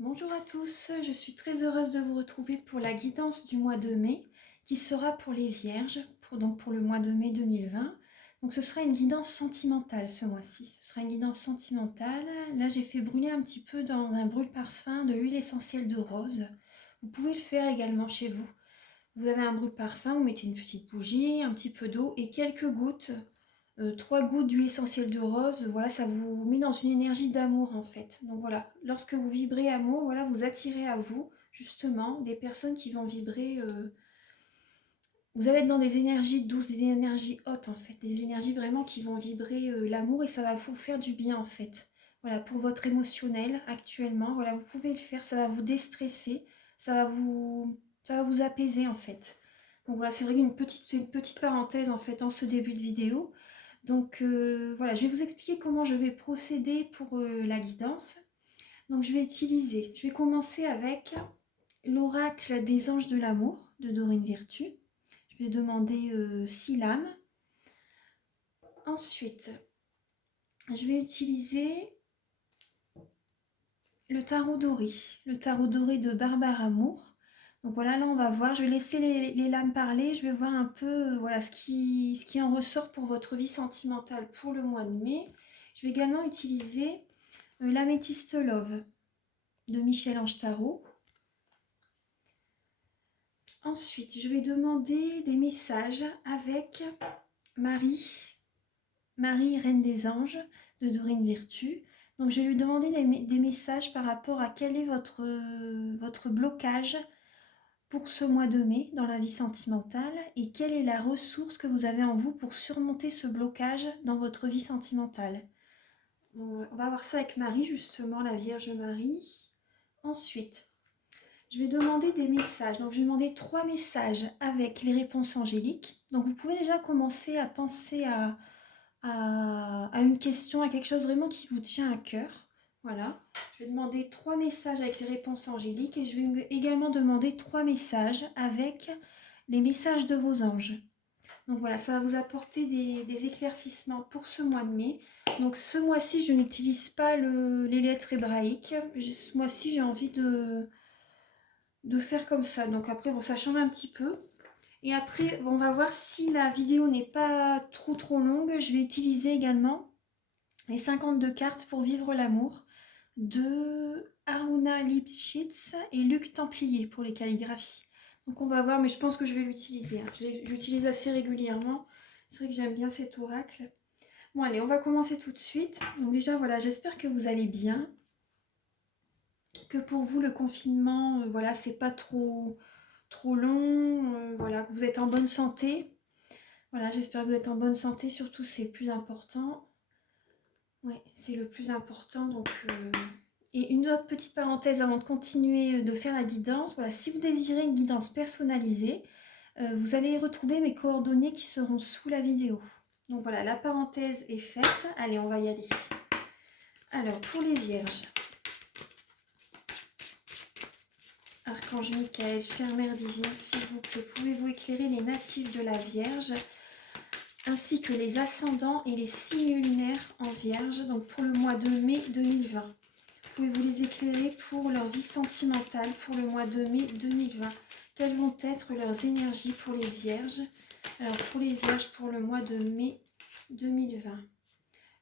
Bonjour à tous, je suis très heureuse de vous retrouver pour la guidance du mois de mai qui sera pour les Vierges, pour le mois de mai 2020. Donc ce sera une guidance sentimentale ce mois-ci, ce sera une guidance sentimentale. Là j'ai fait brûler un petit peu dans un brûle-parfum de l'huile essentielle de rose. Vous pouvez le faire également chez vous. Vous avez un brûle-parfum, vous mettez une petite bougie, un petit peu d'eau et quelques gouttes 3 gouttes d'huile essentielle de rose, voilà, ça vous met dans une énergie d'amour en fait. Donc voilà, lorsque vous vibrez amour, voilà, vous attirez à vous justement des personnes qui vont vibrer. Vous allez être dans des énergies douces, des énergies hautes en fait, des énergies vraiment qui vont vibrer l'amour et ça va vous faire du bien en fait. Voilà, pour votre émotionnel actuellement, voilà, vous pouvez le faire, ça va vous déstresser, ça va vous apaiser en fait. Donc voilà, c'est vrai une petite parenthèse en fait en ce début de vidéo. Donc voilà, je vais vous expliquer comment je vais procéder pour la guidance. Donc je vais commencer avec l'oracle des anges de l'amour de Dorine Virtue. Je vais demander 6 lames. Ensuite, je vais utiliser le tarot doré de Barbara Amour. Donc voilà, là on va voir, je vais laisser les lames parler, je vais voir un peu voilà, ce qui en ressort pour votre vie sentimentale pour le mois de mai. Je vais également utiliser l'améthyste Love de Michel-Ange Tarot. Ensuite, je vais demander des messages avec Marie, Reine des Anges de Dorine Virtue. Donc, je vais lui demander des messages par rapport à quel est votre blocage pour ce mois de mai dans la vie sentimentale et quelle est la ressource que vous avez en vous pour surmonter ce blocage dans votre vie sentimentale. On va voir ça avec Marie, justement, la Vierge Marie. Ensuite, je vais demander des messages. Donc, je vais demander 3 messages avec les réponses angéliques. Donc, vous pouvez déjà commencer à penser à une question, à quelque chose vraiment qui vous tient à cœur. Voilà. Je vais demander 3 messages avec les réponses angéliques et je vais également demander 3 messages avec les messages de vos anges. Donc voilà, ça va vous apporter des éclaircissements pour ce mois de mai. Donc ce mois-ci, je n'utilise pas les lettres hébraïques. Ce mois-ci, j'ai envie de faire comme ça. Donc après, bon, ça change un petit peu. Et après, on va voir si la vidéo n'est pas trop longue. Je vais utiliser également les 52 cartes pour vivre l'amour de Aruna Lipschitz et Luc Templier pour les calligraphies. Donc on va voir, mais je pense que je vais l'utiliser. Je l'utilise assez régulièrement. C'est vrai que j'aime bien cet oracle. Bon allez, on va commencer tout de suite. Donc déjà voilà, j'espère que vous allez bien. Que pour vous le confinement, voilà, c'est pas trop long, voilà, que vous êtes en bonne santé. Voilà, j'espère que vous êtes en bonne santé, surtout c'est le plus important. Ouais, c'est le plus important. Donc, et une autre petite parenthèse avant de continuer de faire la guidance. Voilà, si vous désirez une guidance personnalisée, vous allez retrouver mes coordonnées qui seront sous la vidéo. Donc voilà, la parenthèse est faite. Allez, on va y aller. Alors, pour les vierges. Archange Michael, chère Mère Divine, s'il vous plaît, pouvez-vous éclairer les natifs de la Vierge, ainsi que les ascendants et les signes lunaires en Vierge, donc pour le mois de mai 2020. Pouvez-vous les éclairer pour leur vie sentimentale pour le mois de mai 2020? Quelles vont être leurs énergies pour les Vierges? Alors pour les Vierges pour le mois de mai 2020.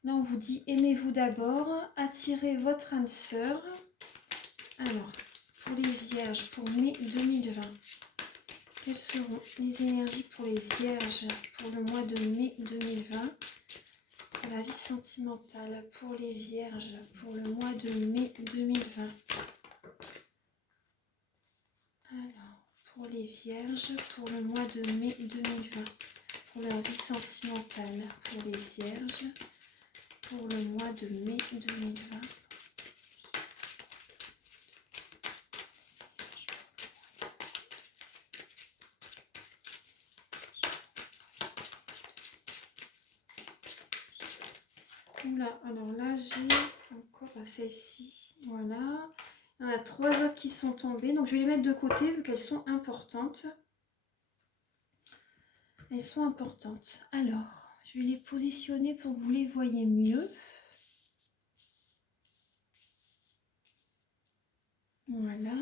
Là on vous dit aimez-vous d'abord, attirez votre âme sœur. Alors pour les Vierges pour mai 2020. Quelles seront les énergies pour les Vierges pour le mois de mai 2020? Pour la vie sentimentale pour les Vierges pour le mois de mai 2020. Alors, pour les Vierges pour le mois de mai 2020. Pour la vie sentimentale pour les Vierges pour le mois de mai 2020. Oula, alors là j'ai encore celle-ci, voilà. Il y en a 3 autres qui sont tombées, donc je vais les mettre de côté vu qu'elles sont importantes. Elles sont importantes. Alors, je vais les positionner pour que vous les voyez mieux. Voilà.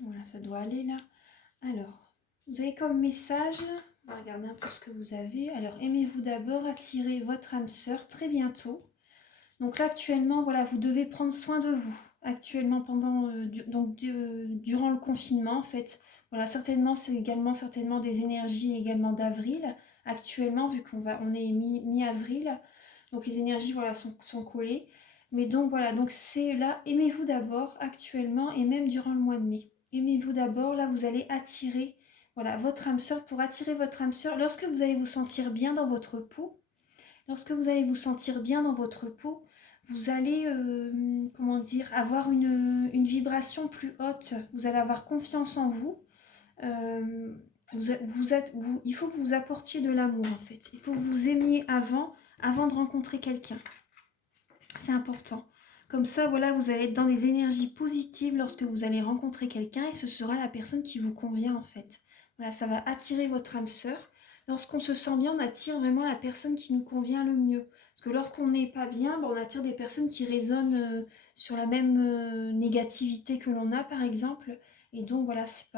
Voilà, ça doit aller là. Alors, vous avez comme message, on va regarder un peu ce que vous avez. Alors, aimez-vous d'abord, attirez votre âme sœur très bientôt. Donc là, actuellement, voilà, vous devez prendre soin de vous. Actuellement, pendant, durant le confinement, en fait. Voilà, certainement, c'est également certainement des énergies également d'avril. Actuellement, vu on est mi-avril, donc les énergies, voilà, sont collées. Mais donc, voilà, donc c'est là, aimez-vous d'abord, actuellement, et même durant le mois de mai. Aimez-vous d'abord, là, vous allez attirer, voilà, votre âme sœur. Pour attirer votre âme sœur, lorsque vous allez vous sentir bien dans votre peau, lorsque vous allez vous sentir bien dans votre peau, vous allez, comment dire, avoir une vibration plus haute. Vous allez avoir confiance en vous. Euh, il faut que vous apportiez de l'amour, en fait. Il faut que vous aimiez avant de rencontrer quelqu'un. C'est important. Comme ça, voilà, vous allez être dans des énergies positives lorsque vous allez rencontrer quelqu'un et ce sera la personne qui vous convient, en fait. Voilà, ça va attirer votre âme sœur. Lorsqu'on se sent bien, on attire vraiment la personne qui nous convient le mieux. Parce que lorsqu'on n'est pas bien, on attire des personnes qui résonnent sur la même négativité que l'on a, par exemple. Et donc, voilà, c'est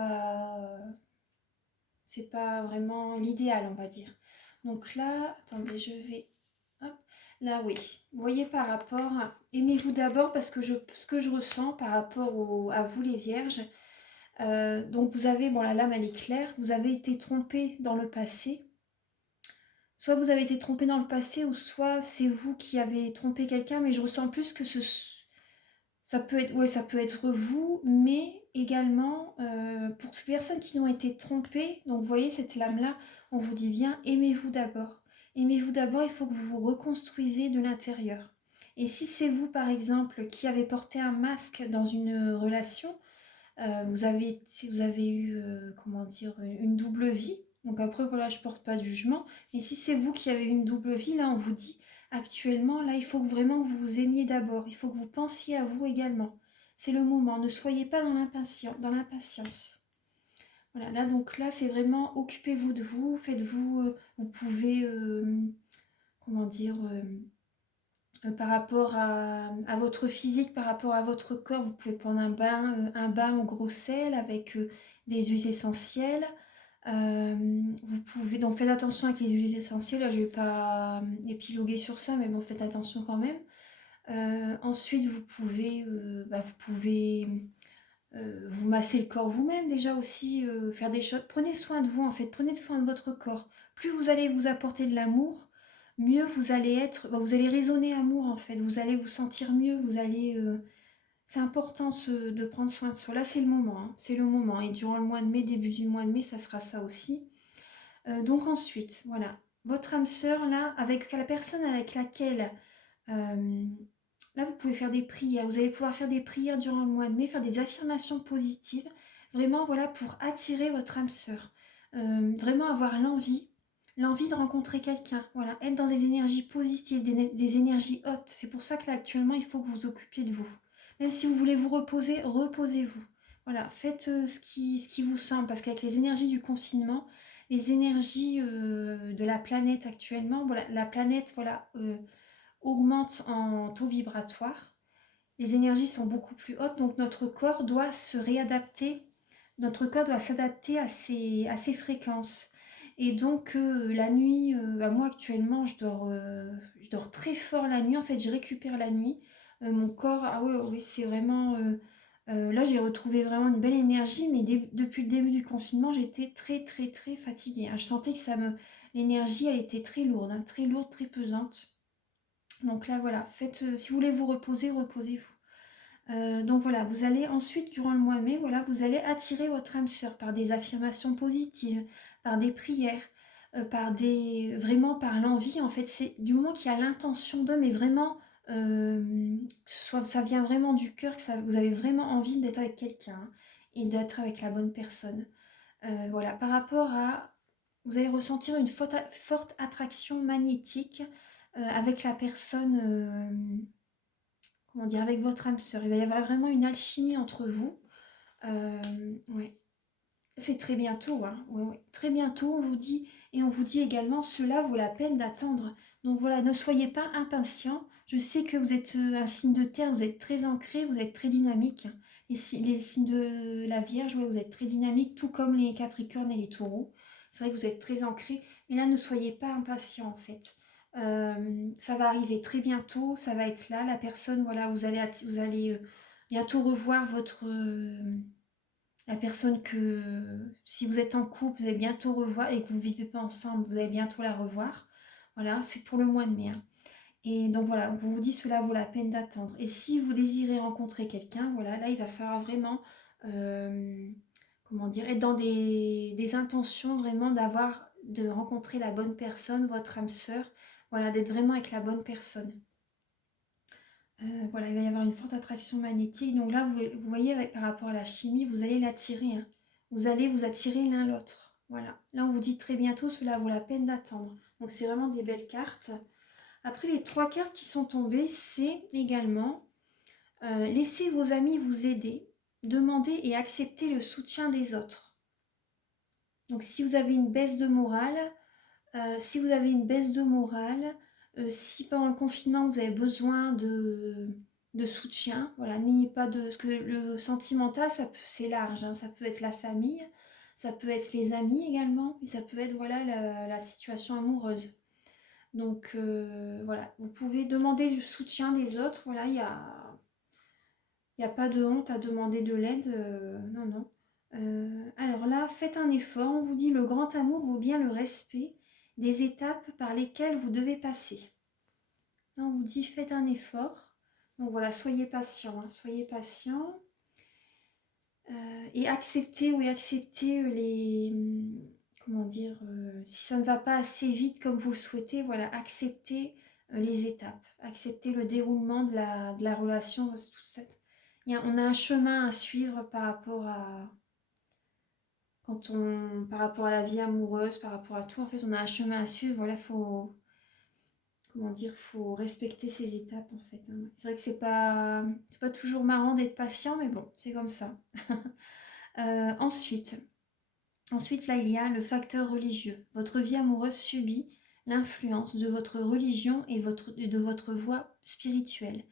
pas vraiment l'idéal, on va dire. Donc là, attendez, je vais... Hop, là, oui. Vous voyez par rapport... Aimez-vous d'abord parce que ce que je ressens par rapport à vous, les vierges. Donc vous avez... Bon, la lame, elle est claire. Vous avez été trompé dans le passé. Soit vous avez été trompé dans le passé, ou soit c'est vous qui avez trompé quelqu'un, mais je ressens plus que ça peut être, ouais, ça peut être vous, mais également pour ces personnes qui ont été trompées. Donc vous voyez cette lame-là, on vous dit bien, aimez-vous d'abord. Aimez-vous d'abord, il faut que vous vous reconstruisez de l'intérieur. Et si c'est vous, par exemple, qui avez porté un masque dans une relation, si vous avez eu, comment dire, une double vie. Donc après, voilà, je porte pas de jugement. Mais si c'est vous qui avez une double vie, là, on vous dit, actuellement, là, il faut que vraiment vous vous aimiez d'abord. Il faut que vous pensiez à vous également. C'est le moment. Ne soyez pas dans l'impatience. Voilà, là, donc là, c'est vraiment, occupez-vous de vous. Faites-vous, vous pouvez, comment dire... par rapport à votre physique, par rapport à votre corps, vous pouvez prendre un bain au gros sel avec des huiles essentielles. Vous pouvez donc faites attention avec les huiles essentielles. Là, je ne vais pas épiloguer sur ça, mais bon, faites attention quand même. Ensuite, vous pouvez vous masser le corps vous-même déjà aussi, faire des choses. Prenez soin de vous en fait, prenez soin de votre corps. Plus vous allez vous apporter de l'amour, mieux vous allez être, vous allez résonner amour en fait, vous allez vous sentir mieux, c'est important de prendre soin de soi. Là c'est le moment, hein, c'est le moment. Et durant le mois de mai, début du mois de mai, ça sera ça aussi. Donc ensuite, voilà, votre âme sœur là, avec la personne avec laquelle là, vous pouvez faire des prières. Vous allez pouvoir faire des prières durant le mois de mai, faire des affirmations positives. Vraiment, voilà, pour attirer votre âme sœur. Vraiment avoir l'envie de rencontrer quelqu'un. Voilà, être dans des énergies positives, des énergies hautes. C'est pour ça que là, actuellement, il faut que vous vous occupiez de vous. Même si vous voulez vous reposer, reposez-vous. Voilà, faites ce qui vous semble. Parce qu'avec les énergies du confinement, les énergies de la planète actuellement, voilà, la planète, voilà... augmente en taux vibratoire, les énergies sont beaucoup plus hautes, donc notre corps doit se réadapter, notre corps doit s'adapter à ces fréquences. Et donc la nuit, moi actuellement je dors très fort la nuit, en fait je récupère la nuit. Mon corps, ah oui, oui c'est vraiment... là j'ai retrouvé vraiment une belle énergie, mais depuis le début du confinement j'étais très très très fatiguée, hein. Je sentais que l'énergie elle était très lourde, hein, très lourde, très pesante. Donc là, voilà, si vous voulez vous reposer, reposez-vous. Donc voilà, vous allez ensuite, durant le mois de mai, voilà, vous allez attirer votre âme sœur par des affirmations positives, par des prières, vraiment par l'envie. En fait, c'est du moment qu'il y a l'intention de, mais vraiment, ça vient vraiment du cœur, vous avez vraiment envie d'être avec quelqu'un, hein, et d'être avec la bonne personne. Voilà, vous allez ressentir une forte attraction magnétique avec la personne, comment dire, avec votre âme sœur. Il va y avoir vraiment une alchimie entre vous. Ouais. C'est très bientôt, hein. Ouais, ouais. Très bientôt, on vous dit, et on vous dit également, cela vaut la peine d'attendre. Donc voilà, ne soyez pas impatient. Je sais que vous êtes un signe de terre, vous êtes très ancré, vous êtes très dynamique. Les signes de la Vierge, ouais, vous êtes très dynamique, tout comme les Capricornes et les Taureaux. C'est vrai que vous êtes très ancré, mais là, ne soyez pas impatient en fait. Ça va arriver très bientôt, ça va être là. La personne, voilà, vous allez bientôt revoir la personne que, si vous êtes en couple, vous allez bientôt revoir et que vous ne vivez pas ensemble, vous allez bientôt la revoir. Voilà, c'est pour le mois de mai, hein. Et donc voilà, on vous dit cela vaut la peine d'attendre. Et si vous désirez rencontrer quelqu'un, voilà, là il va falloir vraiment, comment dire, être dans des intentions vraiment de rencontrer la bonne personne, votre âme sœur, voilà, d'être vraiment avec la bonne personne. Voilà, il va y avoir une forte attraction magnétique. Donc là, vous voyez, par rapport à la chimie, vous allez l'attirer, hein. Vous allez vous attirer l'un l'autre. Voilà. Là, on vous dit très bientôt, cela vaut la peine d'attendre. Donc c'est vraiment des belles cartes. Après, les 3 cartes qui sont tombées, c'est également laissez vos amis vous aider, demandez et acceptez le soutien des autres. Donc si vous avez une baisse de morale, si pendant le confinement vous avez besoin de soutien, voilà, n'ayez pas de... Parce que le sentimental, c'est large, hein, ça peut être la famille, ça peut être les amis également, et ça peut être voilà, la situation amoureuse. Donc voilà, vous pouvez demander le soutien des autres, voilà, il y a pas de honte à demander de l'aide, non, non. Alors là, faites un effort, on vous dit le grand amour vaut bien le respect des étapes par lesquelles vous devez passer. Là, on vous dit faites un effort. Donc voilà, soyez patient, hein, soyez patient. Et acceptez, oui, acceptez comment dire, si ça ne va pas assez vite comme vous le souhaitez, voilà, acceptez les étapes, acceptez le déroulement de la relation. On a un chemin à suivre par rapport à par rapport à la vie amoureuse, par rapport à tout, en fait, on a un chemin à suivre. Voilà, comment dire, faut respecter ces étapes, en fait, hein. C'est vrai que c'est pas toujours marrant d'être patient, mais bon, c'est comme ça. Ensuite, là, il y a le facteur religieux. Votre vie amoureuse subit l'influence de votre religion et de votre voie spirituelle.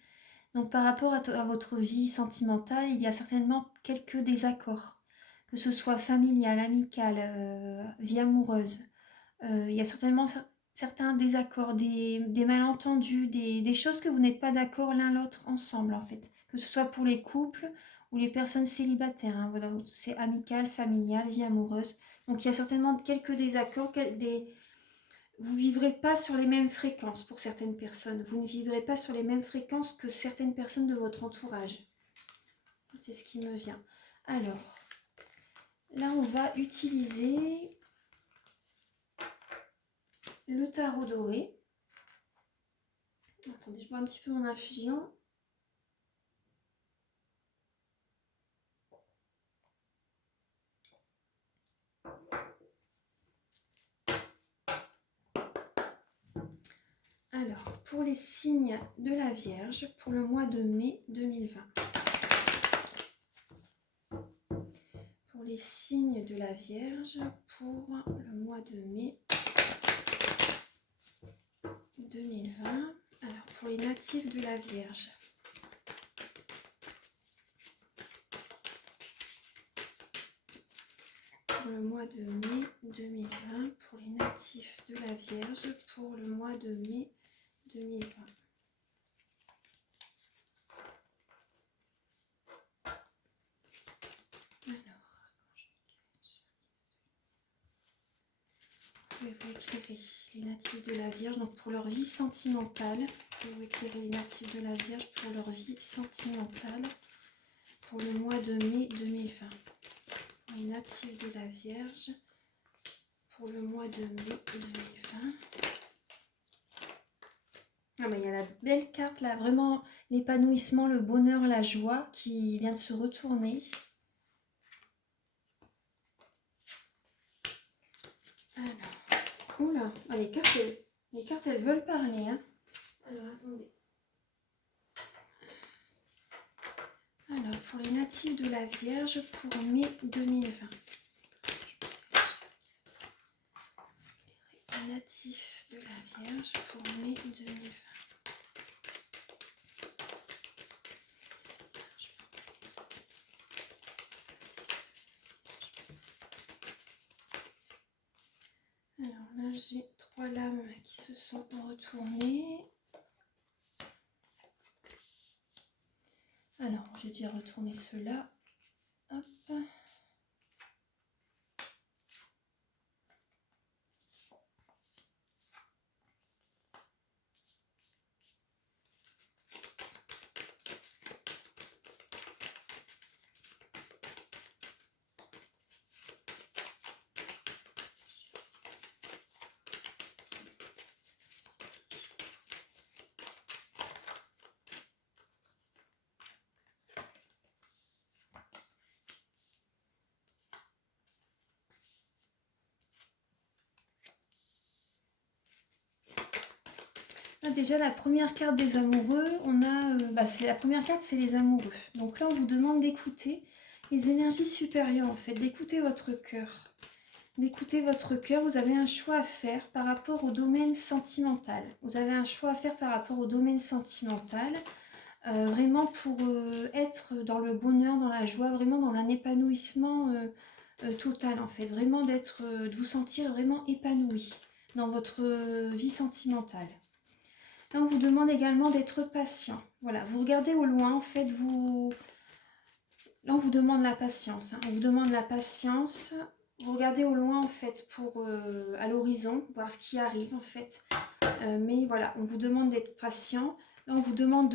Donc par rapport à votre vie sentimentale, il y a certainement quelques désaccords, que ce soit familial, amical, vie amoureuse. Il y a certainement certains désaccords, des malentendus, des choses que vous n'êtes pas d'accord l'un l'autre ensemble en fait. Que ce soit pour les couples ou les personnes célibataires, hein. Voilà, c'est amical, familial, vie amoureuse. Donc il y a certainement quelques désaccords, vous ne vivrez pas sur les mêmes fréquences pour certaines personnes. Vous ne vivrez pas sur les mêmes fréquences que certaines personnes de votre entourage. C'est ce qui me vient. Alors, là, on va utiliser le tarot doré. Attendez, je bois un petit peu mon infusion. Alors, pour les signes de la Vierge, pour le mois de mai 2020. Pour les signes de la Vierge, pour le mois de mai 2020. Alors, pour les natifs de la Vierge. Pour le mois de mai 2020, pour les natifs de la Vierge, pour le mois de mai 2020. Pouvez-vous éclairer les natifs de la Vierge, donc pour leur vie sentimentale. Pouvez-vous éclairer les natifs de la Vierge pour leur vie sentimentale pour le mois de mai 2020. Les natifs de la Vierge pour le mois de mai 2020. Ah ben, il y a la belle carte là, vraiment l'épanouissement, le bonheur, la joie qui vient de se retourner. Alors, oula, ah, les cartes elles veulent parler, hein. Alors attendez. Alors pour les natifs de la Vierge pour mai 2020. Les natifs de la Vierge pour mai 2020. Alors là, j'ai 3 lames qui se sont retournées. Alors, je vais retourner ceux-là. Hop. Déjà la première carte des amoureux, on a, la première carte, c'est les amoureux. Donc là on vous demande d'écouter les énergies supérieures en fait, d'écouter votre cœur. D'écouter votre cœur, vous avez un choix à faire par rapport au domaine sentimental. Vous avez un choix à faire par rapport au domaine sentimental, vraiment pour être dans le bonheur, dans la joie, vraiment dans un épanouissement total en fait. Vraiment de vous sentir vraiment épanoui dans votre vie sentimentale. Là, on vous demande également d'être patient. Voilà, vous regardez au loin, en fait, là, on vous demande la patience. Hein. On vous demande la patience. Vous regardez au loin, en fait, à l'horizon, voir ce qui arrive, en fait. Mais voilà, on vous demande d'être patient. Là, on vous demande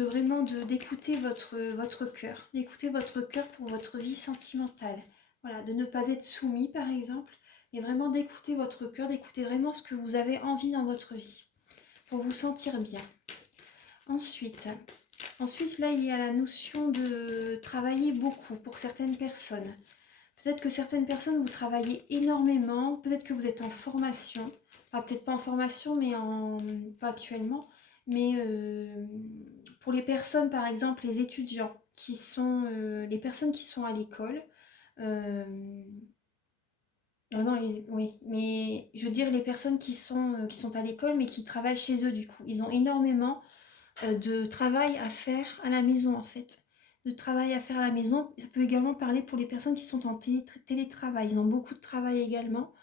d'écouter votre cœur. D'écouter votre cœur pour votre vie sentimentale. Voilà, de ne pas être soumis, par exemple. Et vraiment d'écouter votre cœur, d'écouter vraiment ce que vous avez envie dans votre vie. Pour vous sentir bien. Ensuite, là, il y a la notion de travailler beaucoup pour certaines personnes. Peut-être que certaines personnes, vous travaillez énormément. Peut-être que vous êtes en formation. Enfin, peut-être pas en formation, mais pas actuellement. Mais pour les personnes, par exemple, les étudiants, les personnes qui sont à l'école, oui, mais je veux dire les personnes qui sont à l'école mais qui travaillent chez eux du coup. Ils ont énormément de travail à faire à la maison en fait. De travail à faire à la maison. Ça peut également parler pour les personnes qui sont en télétravail. Ils ont beaucoup de travail également.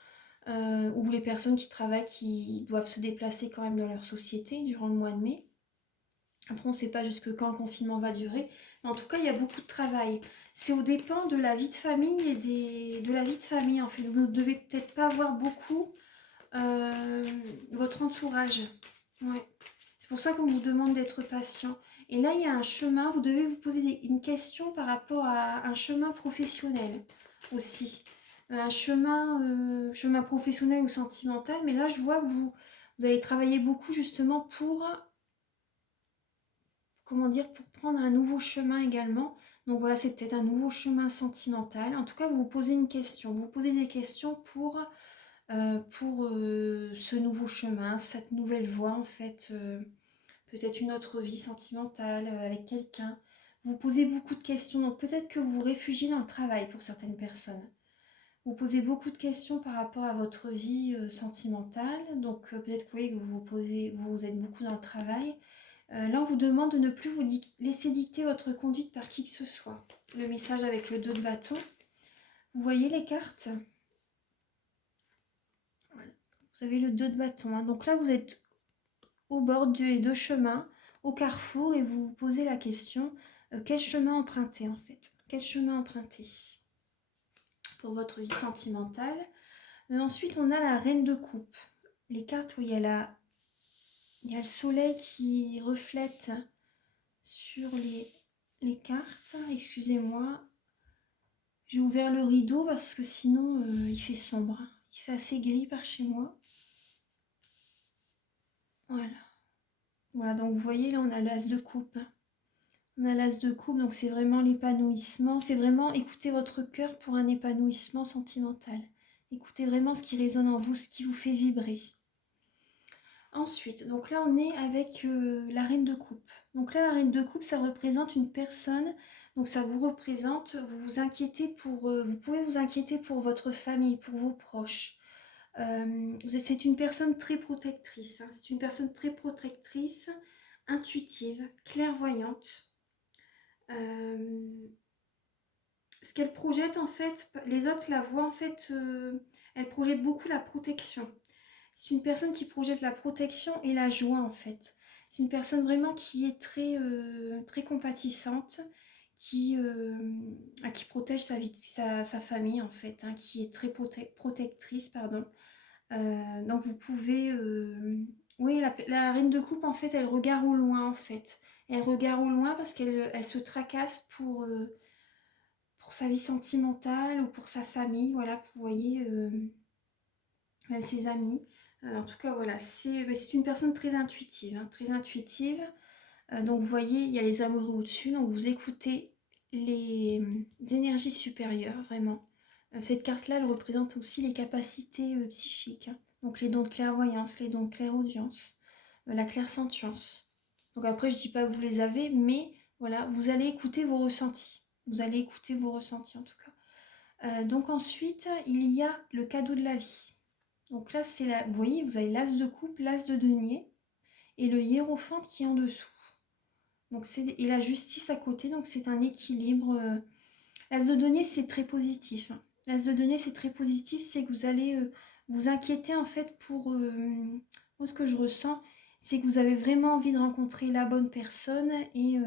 Ou les personnes qui travaillent, qui doivent se déplacer quand même dans leur société durant le mois de mai. Après, on ne sait pas jusque quand le confinement va durer. Mais en tout cas, il y a beaucoup de travail. C'est au dépend de la vie de famille et de la vie de famille. En fait, vous ne devez peut-être pas avoir beaucoup votre entourage. Ouais. C'est pour ça qu'on vous demande d'être patient. Et là, il y a un chemin. Vous devez vous poser une question par rapport à un chemin professionnel aussi. Un chemin professionnel ou sentimental. Mais là, je vois que vous allez travailler beaucoup justement pour prendre un nouveau chemin également. Donc voilà, c'est peut-être un nouveau chemin sentimental. En tout cas, vous vous posez une question. Vous posez des questions pour ce nouveau chemin, cette nouvelle voie en fait. Peut-être une autre vie sentimentale avec quelqu'un. Vous posez beaucoup de questions. Donc peut-être que vous vous réfugiez dans le travail pour certaines personnes. Vous posez beaucoup de questions par rapport à votre vie sentimentale. Donc peut-être que vous voyez que vous êtes beaucoup dans le travail. Là, on vous demande de ne plus vous laisser dicter votre conduite par qui que ce soit. Le message avec le 2 de bâton. Vous voyez les cartes? Voilà. Vous avez le 2 de bâton. Hein. Donc là, vous êtes au bord des deux chemins, au carrefour, et vous vous posez la question, quel chemin emprunter en fait? Quel chemin emprunter pour votre vie sentimentale? Ensuite, on a la reine de coupe. Les cartes où il y a le soleil qui reflète sur les cartes. Excusez-moi. J'ai ouvert le rideau parce que sinon il fait sombre. Il fait assez gris par chez moi. Voilà. Voilà, donc vous voyez là on a l'as de coupe. On a l'as de coupe, donc c'est vraiment l'épanouissement. C'est vraiment écouter votre cœur pour un épanouissement sentimental. Écoutez vraiment ce qui résonne en vous, ce qui vous fait vibrer. Ensuite, donc là on est avec la reine de coupe. Donc là la reine de coupe, ça représente une personne, donc ça vous représente, vous pouvez vous inquiéter pour votre famille, pour vos proches. C'est une personne très protectrice, hein. C'est une personne très protectrice, intuitive, clairvoyante. Ce qu'elle projette en fait, les autres la voient en fait, elle projette beaucoup la protection. C'est une personne qui projette la protection et la joie en fait. C'est une personne vraiment qui est très compatissante, qui protège sa famille en fait, hein, qui est très protectrice, pardon. Donc vous pouvez... oui, la reine de coupe en fait, elle regarde au loin en fait. Elle regarde au loin parce qu'elle se tracasse pour sa vie sentimentale ou pour sa famille, voilà, vous voyez, même ses amis. En tout cas, voilà, c'est une personne très intuitive, hein, très intuitive. Donc, vous voyez, il y a les amoureux au-dessus, donc vous écoutez les énergies supérieures, vraiment. Cette carte-là, elle représente aussi les capacités psychiques, hein. Donc, les dons de clairvoyance, les dons de clairaudience, la clairsentience. Donc, après, je dis pas que vous les avez, mais voilà, vous allez écouter vos ressentis. Vous allez écouter vos ressentis, en tout cas. Donc, ensuite, il y a le cadeau de la vie. Donc là, vous voyez, vous avez l'as de coupe, l'as de denier et le hiérophante qui est en dessous. Donc et la justice à côté, donc c'est un équilibre. L'as de denier, c'est très positif, hein. L'as de denier, c'est très positif, c'est que vous allez vous inquiéter en fait pour... moi, ce que je ressens, c'est que vous avez vraiment envie de rencontrer la bonne personne et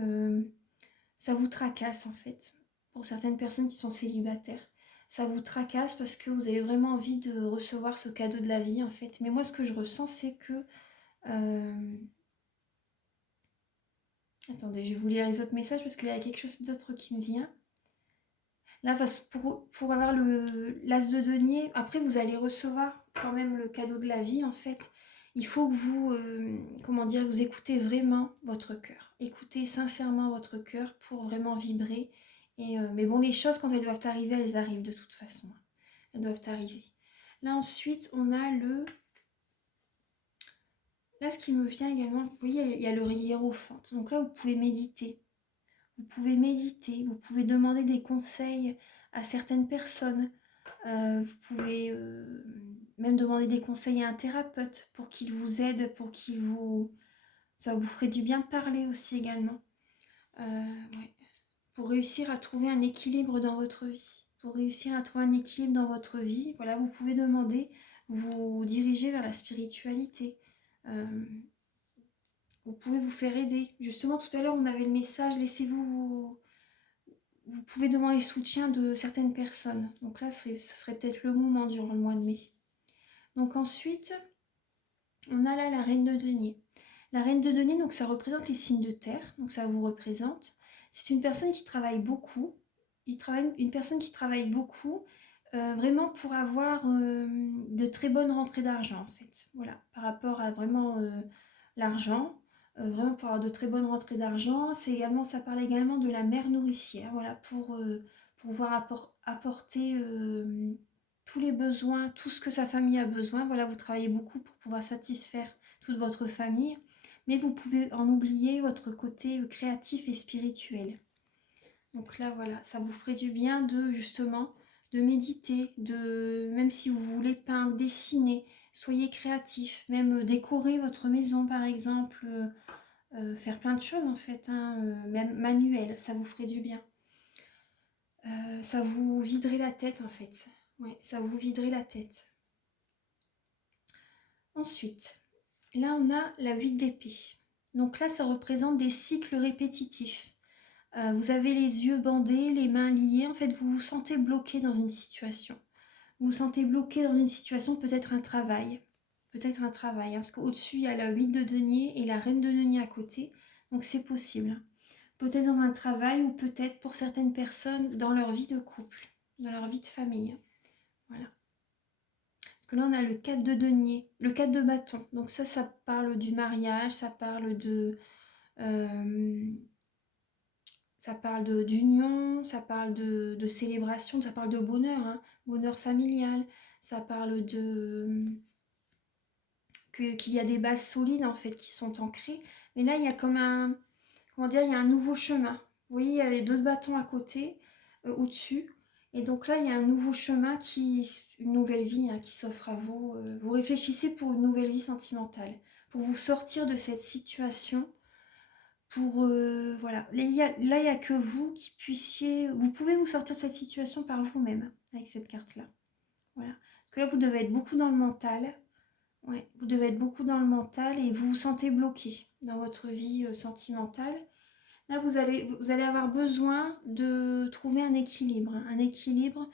ça vous tracasse en fait. Pour certaines personnes qui sont célibataires, ça vous tracasse parce que vous avez vraiment envie de recevoir ce cadeau de la vie en fait. Mais moi, ce que je ressens, c'est que... attendez, je vais vous lire les autres messages parce qu'il y a quelque chose d'autre qui me vient. Là, pour avoir l'as de denier, après vous allez recevoir quand même le cadeau de la vie en fait. Il faut que vous, comment dire, vous écoutez vraiment votre cœur. Écoutez sincèrement votre cœur pour vraiment vibrer. Mais bon, les choses, quand elles doivent arriver, elles arrivent de toute façon. Elles doivent arriver. Là, ensuite, on a Là, ce qui me vient également, vous voyez, il y a le hiérophante. Donc là, vous pouvez méditer. Vous pouvez méditer, vous pouvez demander des conseils à certaines personnes. Vous pouvez même demander des conseils à un thérapeute pour qu'il vous aide, ça vous ferait du bien de parler aussi également. Ouais. Pour réussir à trouver un équilibre dans votre vie. Pour réussir à trouver un équilibre dans votre vie, voilà, vous pouvez demander, vous diriger vers la spiritualité. Vous pouvez vous faire aider. Justement, tout à l'heure, on avait le message, vous pouvez demander le soutien de certaines personnes. Donc là, ça serait peut-être le moment durant le mois de mai. Donc ensuite, on a là la reine de denier. La reine de denier, donc ça représente les signes de terre. Donc ça vous représente. C'est une personne qui travaille beaucoup. Une personne qui travaille beaucoup, vraiment pour avoir de très bonnes rentrées d'argent en fait. Voilà, par rapport à vraiment l'argent. Vraiment pour avoir de très bonnes rentrées d'argent. Ça parle également de la mère nourricière, voilà, pour pouvoir apporter tous les besoins, tout ce que sa famille a besoin. Voilà, vous travaillez beaucoup pour pouvoir satisfaire toute votre famille, mais vous pouvez en oublier votre côté créatif et spirituel. Donc là, voilà, ça vous ferait du bien justement de méditer, même si vous voulez peindre, dessiner, soyez créatif, même décorer votre maison par exemple, faire plein de choses en fait, hein, même manuel, ça vous ferait du bien. Ça vous viderait la tête en fait. Ouais, ça vous viderait la tête. Ensuite, là on a la 8 d'épée. Donc là, ça représente des cycles répétitifs. Vous avez les yeux bandés, les mains liées. En fait, vous vous sentez bloqué dans une situation. Vous vous sentez bloqué dans une situation, peut-être un travail. Peut-être un travail, hein, parce qu'au-dessus, il y a la 8 de denier et la reine de denier à côté. Donc c'est possible. Peut-être dans un travail ou peut-être pour certaines personnes dans leur vie de couple, dans leur vie de famille. Voilà. Parce que là, on a le 4 de denier, le 4 de bâton. Donc ça parle du mariage, ça parle d'union, ça parle de célébration, ça parle de bonheur, hein, bonheur familial, ça parle qu'il y a des bases solides en fait qui sont ancrées. Mais là, il y a il y a un nouveau chemin. Vous voyez, il y a les deux bâtons à côté, au-dessus. Et donc là, il y a un nouveau chemin, une nouvelle vie qui s'offre à vous. Vous réfléchissez pour une nouvelle vie sentimentale, pour vous sortir de cette situation. Voilà, là, il n'y a que vous qui puissiez... Vous pouvez vous sortir de cette situation par vous-même, avec cette carte-là. Voilà. Parce que là, vous devez être beaucoup dans le mental. Ouais, vous devez être beaucoup dans le mental et vous vous sentez bloqué dans votre vie sentimentale. Là, vous allez avoir besoin de trouver un équilibre. Un équilibre,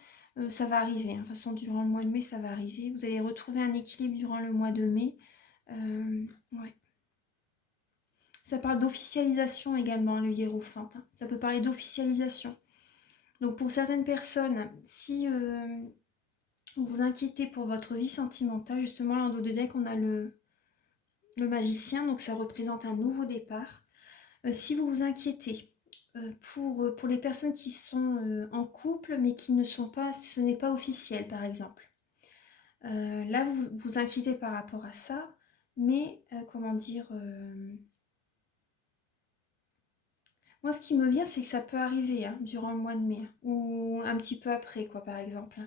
ça va arriver. De toute façon, durant le mois de mai, ça va arriver. Vous allez retrouver un équilibre durant le mois de mai. Ouais. Ça parle d'officialisation également, le hiérophante. Ça peut parler d'officialisation. Donc, pour certaines personnes, si vous vous inquiétez pour votre vie sentimentale, justement, en dos de deck, on a le magicien. Donc, ça représente un nouveau départ. Si vous vous inquiétez pour les personnes qui sont en couple mais qui ne sont pas, ce n'est pas officiel par exemple. Là vous vous inquiétez par rapport à ça, mais comment dire, moi ce qui me vient c'est que ça peut arriver durant le mois de mai ou un petit peu après quoi par exemple.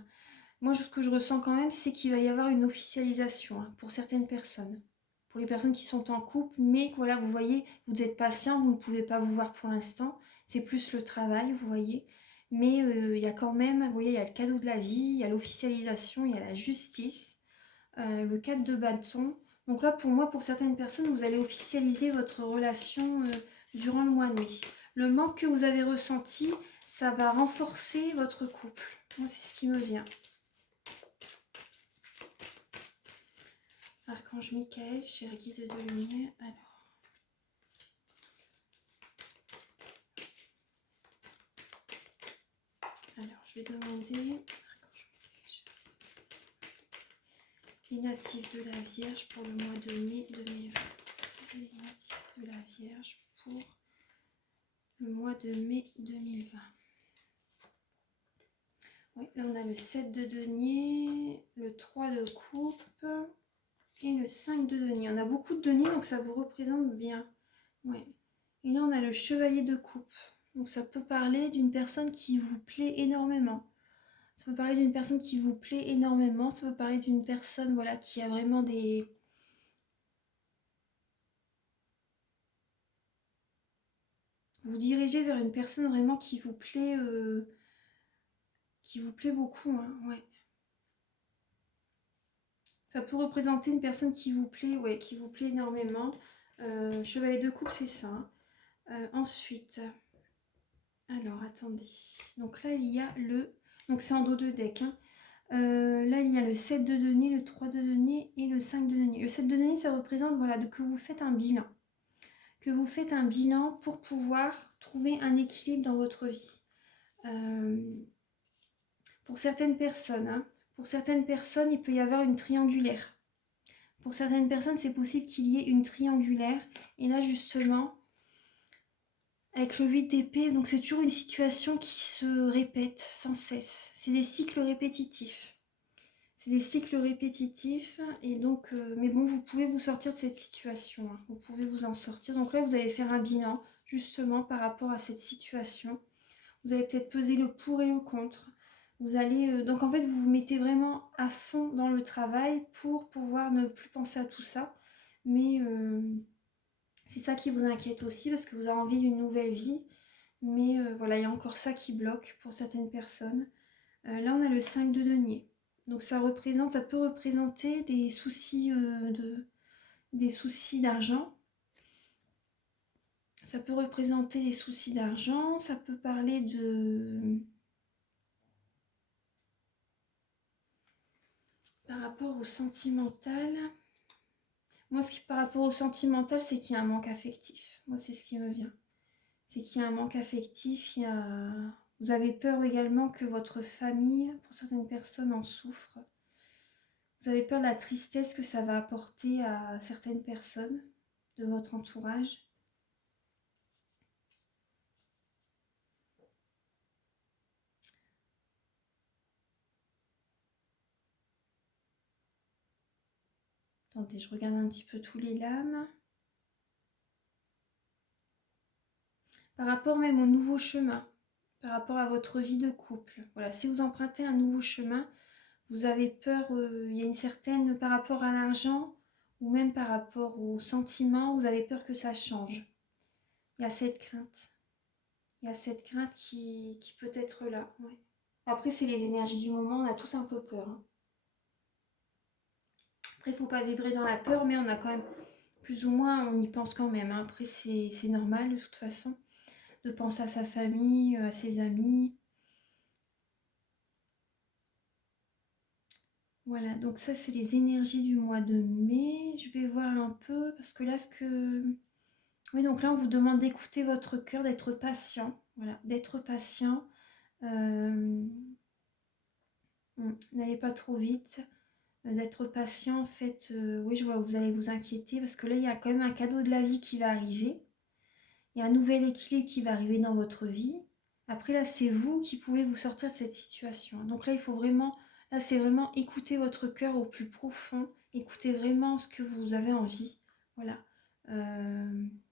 Moi ce que je ressens quand même c'est qu'il va y avoir une officialisation pour certaines personnes. Pour les personnes qui sont en couple, mais voilà, vous voyez, vous êtes patient, vous ne pouvez pas vous voir pour l'instant. C'est plus le travail, vous voyez. Mais il y a quand même, vous voyez, il y a le cadeau de la vie, il y a l'officialisation, il y a la justice, le cadre de bâton. Donc là, pour moi, pour certaines personnes, vous allez officialiser votre relation durant le mois de mai. Le manque que vous avez ressenti, ça va renforcer votre couple. Moi, c'est ce qui me vient. Archange Michael, cher guide de lumière. Alors, je vais demander les natifs de la Vierge pour le mois de mai 2020. Les natifs de la Vierge pour le mois de mai 2020. Oui, là on a le 7 de denier, le 3 de coupe et le 5 de denier. On a beaucoup de deniers, donc ça vous représente bien. Ouais. Et là on a le chevalier de coupe. Donc ça peut parler d'une personne qui vous plaît énormément. Ça peut parler d'une personne qui vous plaît énormément. Ça peut parler d'une personne voilà, qui a vraiment des... Vous dirigez vers une personne vraiment qui vous plaît beaucoup. Ouais. Ça peut représenter une personne qui vous plaît, ouais, qui vous plaît énormément. Chevalier de coupe, c'est ça. Ensuite, alors attendez. Donc là, il y a le... Donc c'est en dos de deck. Là, il y a le 7 de denier, le 3 de denier et le 5 de denier. Le 7 de denier, ça représente voilà, que vous faites un bilan. Que vous faites un bilan pour pouvoir trouver un équilibre dans votre vie. Pour certaines personnes, il peut y avoir une triangulaire. Pour certaines personnes, c'est possible qu'il y ait une triangulaire. Et là, justement, avec le 8 d'épée, donc c'est toujours une situation qui se répète sans cesse. C'est des cycles répétitifs. C'est des cycles répétitifs. Et donc, mais bon, vous pouvez vous sortir de cette situation. Vous pouvez vous en sortir. Donc là, vous allez faire un bilan, justement, par rapport à cette situation. Vous allez peut-être peser le pour et le contre. Vous allez, donc en fait, vous vous mettez vraiment à fond dans le travail pour pouvoir ne plus penser à tout ça. Mais c'est ça qui vous inquiète aussi parce que vous avez envie d'une nouvelle vie. Mais voilà, il y a encore ça qui bloque pour certaines personnes. Là, on a le 5 de denier. Donc ça peut représenter des soucis d'argent. Ça peut représenter des soucis d'argent. Ça peut parler de... Par rapport au sentimental, moi, par rapport au sentimental, c'est qu'il y a un manque affectif. Moi, c'est ce qui me vient. C'est qu'il y a un manque affectif. Vous avez peur également que votre famille, pour certaines personnes, en souffre. Vous avez peur de la tristesse que ça va apporter à certaines personnes de votre entourage. Attendez, je regarde un petit peu tous les lames. Par rapport même au nouveau chemin. par rapport à votre vie de couple. Voilà, si vous empruntez un nouveau chemin, vous avez peur, il y a une certaine, par rapport à l'argent, ou même par rapport aux sentiments, vous avez peur que ça change. Il y a cette crainte. Il y a cette crainte qui peut être là. Ouais. Après, c'est les énergies du moment, on a tous un peu peur. Hein. Après, il ne faut pas vibrer dans la peur, mais on a quand même, plus ou moins, on y pense quand même. Hein. Après, c'est normal de toute façon, de penser à sa famille, à ses amis. Voilà, donc ça, c'est les énergies du mois de mai. Je vais voir un peu, parce que là, Oui, donc là, on vous demande d'écouter votre cœur, d'être patient. Voilà, d'être patient. N'allez pas trop vite. D'être patient, en fait, oui, je vois, vous allez vous inquiéter parce que là, il y a quand même un cadeau de la vie qui va arriver. Il y a un nouvel équilibre qui va arriver dans votre vie. Après, là, c'est vous qui pouvez vous sortir de cette situation. Donc là, il faut vraiment, là, c'est vraiment écouter votre cœur au plus profond. Écoutez vraiment ce que vous avez envie. Voilà.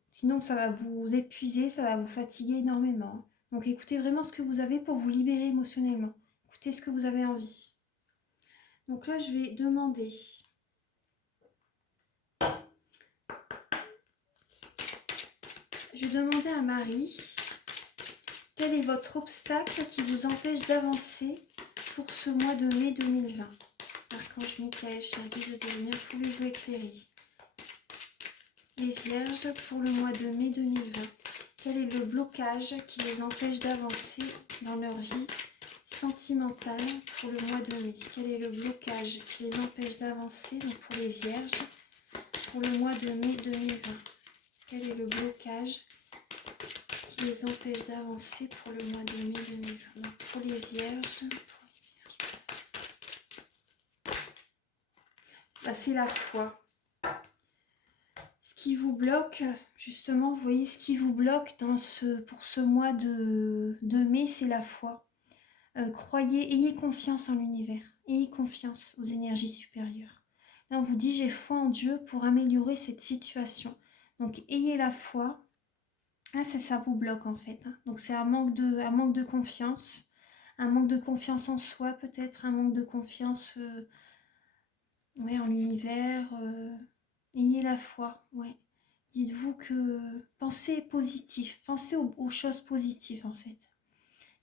Sinon, ça va vous épuiser, ça va vous fatiguer énormément. Donc, écoutez vraiment ce que vous avez pour vous libérer émotionnellement. Écoutez ce que vous avez envie. Donc là, je vais demander... Je vais demander à Marie, quel est votre obstacle qui vous empêche d'avancer pour ce mois de mai 2020 ? Archange Michael, cher guide de lumière, pouvez-vous éclairer les vierges pour le mois de mai 2020 ? Quel est le blocage qui les empêche d'avancer dans leur vie sentimentale pour le mois de mai ? Quel est le blocage qui les empêche d'avancer pour les vierges pour le mois de mai 2020 ? Quel est le blocage qui les empêche d'avancer pour le mois de mai 2020 ? Donc pour les vierges, bah, c'est la foi. Ce qui vous bloque, justement, vous voyez, ce qui vous bloque pour ce mois de mai, c'est la foi. Croyez, ayez confiance en l'univers, ayez confiance aux énergies supérieures. Là, on vous dit, j'ai foi en Dieu pour améliorer cette situation. Donc, ayez la foi. Ah, ça vous bloque en fait. Hein. Donc, c'est un manque de confiance. Un manque de confiance en soi, peut-être. Un manque de confiance en l'univers. Ayez la foi, ouais. Dites-vous que... Pensez positif. Pensez aux choses positives en fait.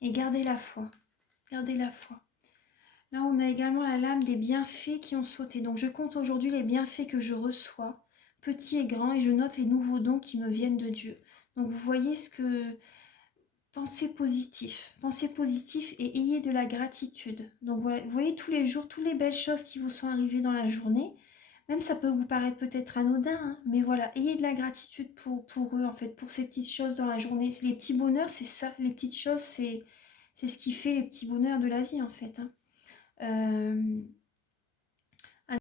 Et gardez la foi. Gardez la foi. Là, on a également la lame des bienfaits qui ont sauté. Donc, je compte aujourd'hui les bienfaits que je reçois, petits et grands, et je note les nouveaux dons qui me viennent de Dieu. Donc, vous voyez ce que... Pensez positif et ayez de la gratitude. Donc, voilà, vous voyez tous les jours, toutes les belles choses qui vous sont arrivées dans la journée. Même ça peut vous paraître peut-être anodin, hein, mais voilà, ayez de la gratitude pour eux, en fait, pour ces petites choses dans la journée. Les petits bonheurs, c'est ça. Les petites choses, c'est ce qui fait les petits bonheurs de la vie, en fait. Hein.